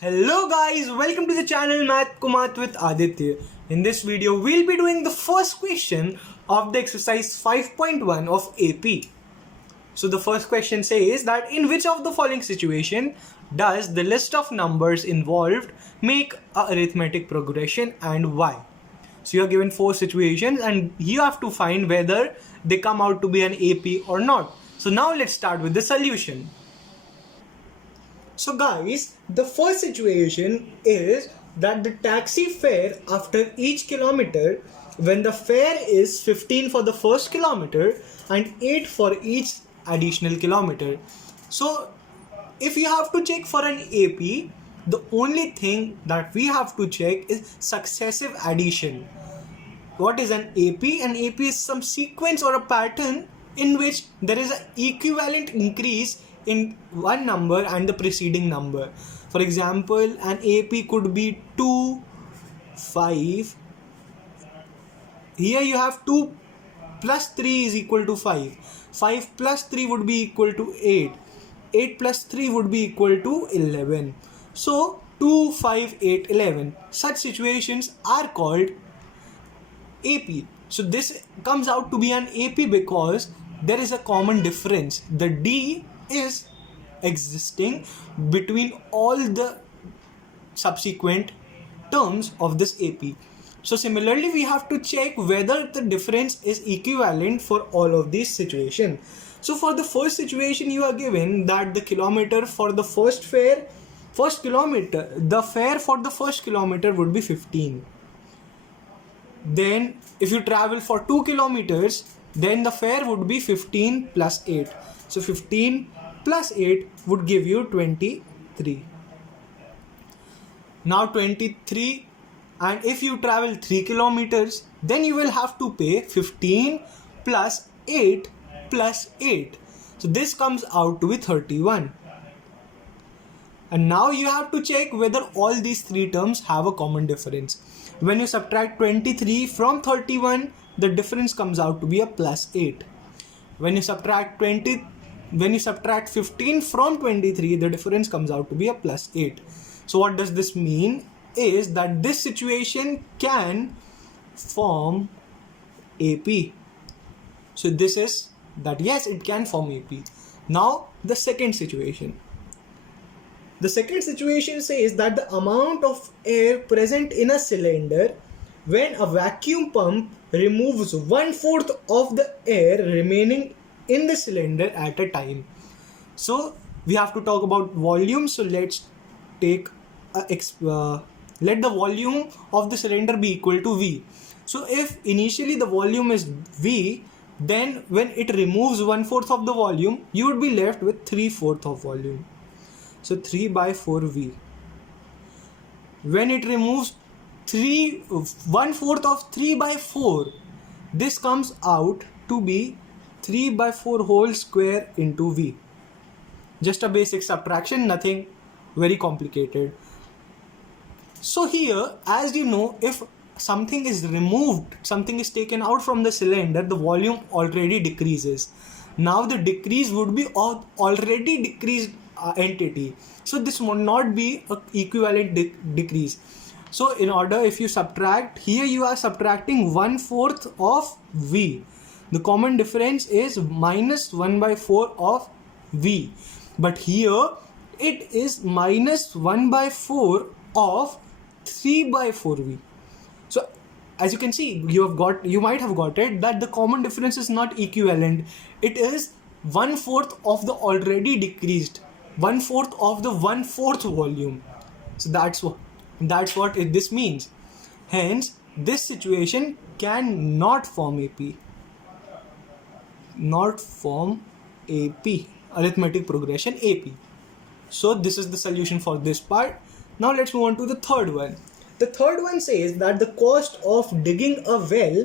Hello guys, welcome to the channel Math Kumat with Aditya. In this video, we'll be doing the first question of the exercise 5.1 of AP. So the first question says that in which of the following situation does the list of numbers involved make a arithmetic progression and why? So you are given four situations and you have to find whether they come out to be an AP or not. So now let's start with the solution. So guys, the first situation is that the taxi fare after each kilometer, when the fare is 15 for the first kilometer and 8 for each additional kilometer. So if you have to check for an AP, the only thing that we have to check is successive addition. What is an AP? An AP is some sequence or a pattern in which there is an equivalent increase in one number and the preceding number. For example, an AP could be 2, 5. Here you have 2 plus 3 is equal to 5. 5 plus 3 would be equal to 8. 8 plus 3 would be equal to 11. So 2, 5, 8, 11. Such situations are called AP. So this comes out to be an AP because there is a common difference. The D is existing between all the subsequent terms of this AP. So similarly, we have to check whether the difference is equivalent for all of these situations. So for the first situation, you are given that the kilometer for the the fare for the first kilometer would be 15. Then if you travel for 2 kilometers, then the fare would be 15 plus 8. So 15 plus 8 would give you 23. Now 23, and if you travel 3 kilometers, then you will have to pay 15 plus 8 plus 8. So this comes out to be 31. And now you have to check whether all these three terms have a common difference. When you subtract 23 from 31, the difference comes out to be a plus 8. When you subtract 15 from 23, the difference comes out to be a plus 8. So what does this mean is that this situation can form AP. So this is that yes, it can form AP. Now the second situation. The second situation says that the amount of air present in a cylinder when a vacuum pump removes 1/4 of the air remaining in the cylinder at a time. So we have to talk about volume. So let's take let the volume of the cylinder be equal to V. So if initially the volume is V, then when it removes 1/4 of the volume, you would be left with 3/4 of volume. So 3 by 4 V. When it removes 1/4 of 3 by 4, this comes out to be 3 by 4 whole square into V. Just a basic subtraction, nothing very complicated. So here, as you know, if something is removed, something is taken out from the cylinder, the volume already decreases. Now the decrease would be of already decreased entity. So this would not be an equivalent decrease. So in order, if you subtract, here you are subtracting 1/4 of V. The common difference is minus 1 by 4 of V. But here it is minus 1 by 4 of 3 by 4V. So as you can see, you might have got it that the common difference is not equivalent. It is 1/4 of the already decreased, 1/4 of the 1/4 volume. So that's what this means. Hence, this situation cannot form AP. Not form AP. Arithmetic progression AP. So this is the solution for this part. Now let's move on to the third one. The third one says that the cost of digging a well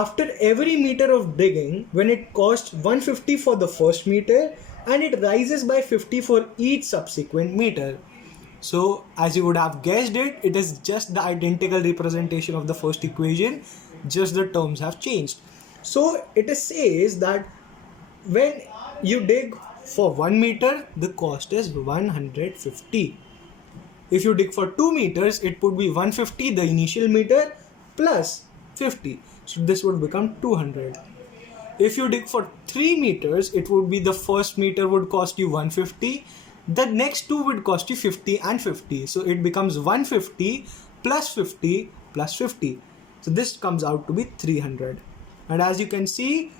after every meter of digging, when it costs 150 for the first meter and it rises by 50 for each subsequent meter. So as you would have guessed it is just the identical representation of the first equation, just the terms have changed. So it says that when you dig for 1 meter, the cost is 150. If you dig for 2 meters, it would be 150, the initial meter, plus 50. So this would become 200. If you dig for 3 meters, it would be the first meter would cost you 150. The next two would cost you 50 and 50. So it becomes 150 plus 50 plus 50. So this comes out to be 300. And as you can see,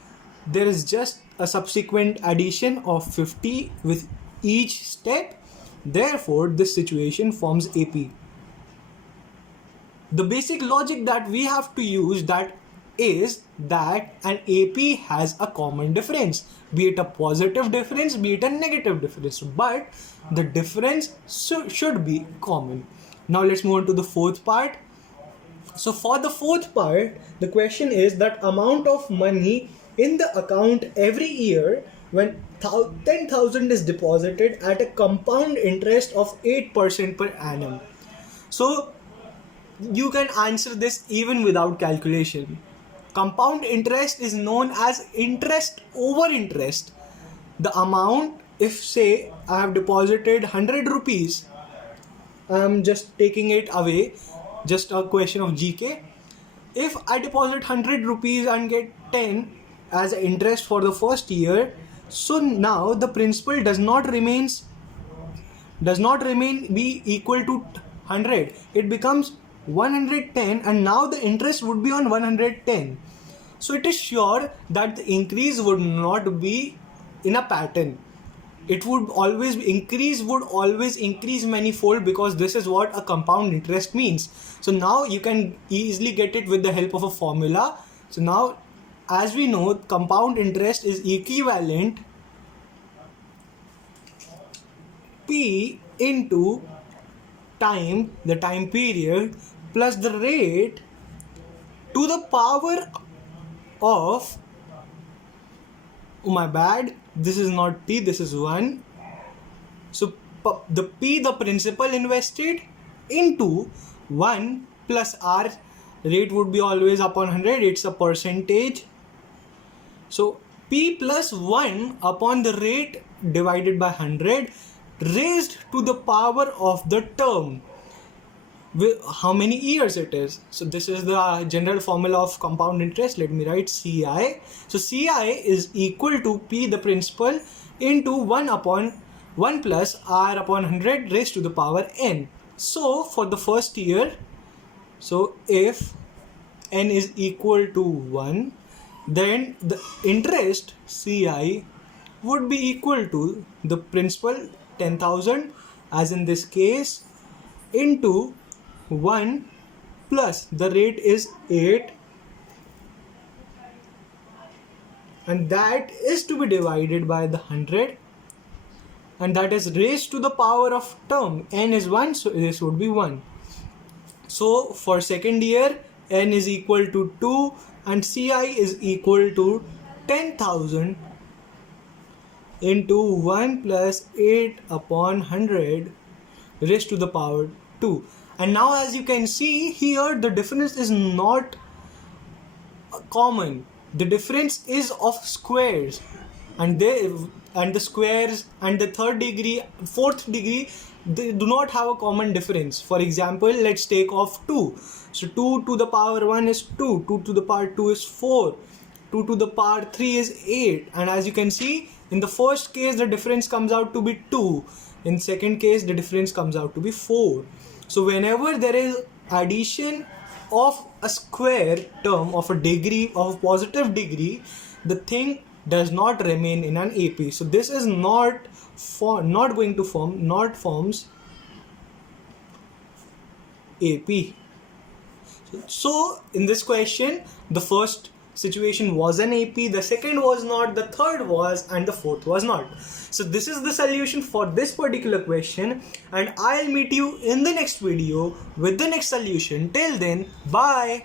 there is just a subsequent addition of 50 with each step. Therefore, this situation forms AP. The basic logic that we have to use that is that an AP has a common difference, be it a positive difference, be it a negative difference, but the difference should be common. Now let's move on to the fourth part. So for the fourth part, the question is that amount of money in the account every year when 10,000 is deposited at a compound interest of 8% per annum. So you can answer this even without calculation. Compound interest is known as interest over interest. The amount, if say I have deposited 100 rupees, I'm just taking it away, just a question of GK. If I deposit 100 rupees and get 10 as interest for the first year, so now the principal does not remain be equal to 100. It becomes 110, and now the interest would be on 110. So it is sure that the increase would not be in a pattern. It would always increase manifold, because this is what a compound interest means. So now you can easily get it with the help of a formula. So now, as we know, compound interest is equivalent P into time, the time period, plus the rate to the power of, oh my bad, this is not P, this is 1. So the P, the principal invested, into 1 plus R, rate would be always upon 100, it's a percentage. So P plus 1 upon the rate divided by 100 raised to the power of the term, how many years it is. So this is the general formula of compound interest. Let me write CI. So CI is equal to P, the principal, into 1 plus R upon 100 raised to the power n. So for the first year, so if n is equal to 1, then the interest CI would be equal to the principal 10,000, as in this case, into 1 plus the rate is 8, and that is to be divided by the 100, and that is raised to the power of term. N is 1, so this would be 1. So for second year, n is equal to 2 and CI is equal to 10,000 into 1 plus 8 upon 100 raised to the power 2. And now, as you can see here, the difference is not common. The difference is of squares, and the squares and the third degree, fourth degree, they do not have a common difference. For example, let's take off 2. So 2 to the power 1 is 2, 2 to the power 2 is 4, 2 to the power 3 is 8. And as you can see, in the first case the difference comes out to be 2, in second case the difference comes out to be 4. So whenever there is addition of a square term of a degree, of a positive degree, the thing does not remain in an AP. So this is not forms AP. So in this question, the first situation was an AP, the second was not, the third was, and the fourth was not. So this is the solution for this particular question, and I'll meet you in the next video with the next solution. Till then, bye.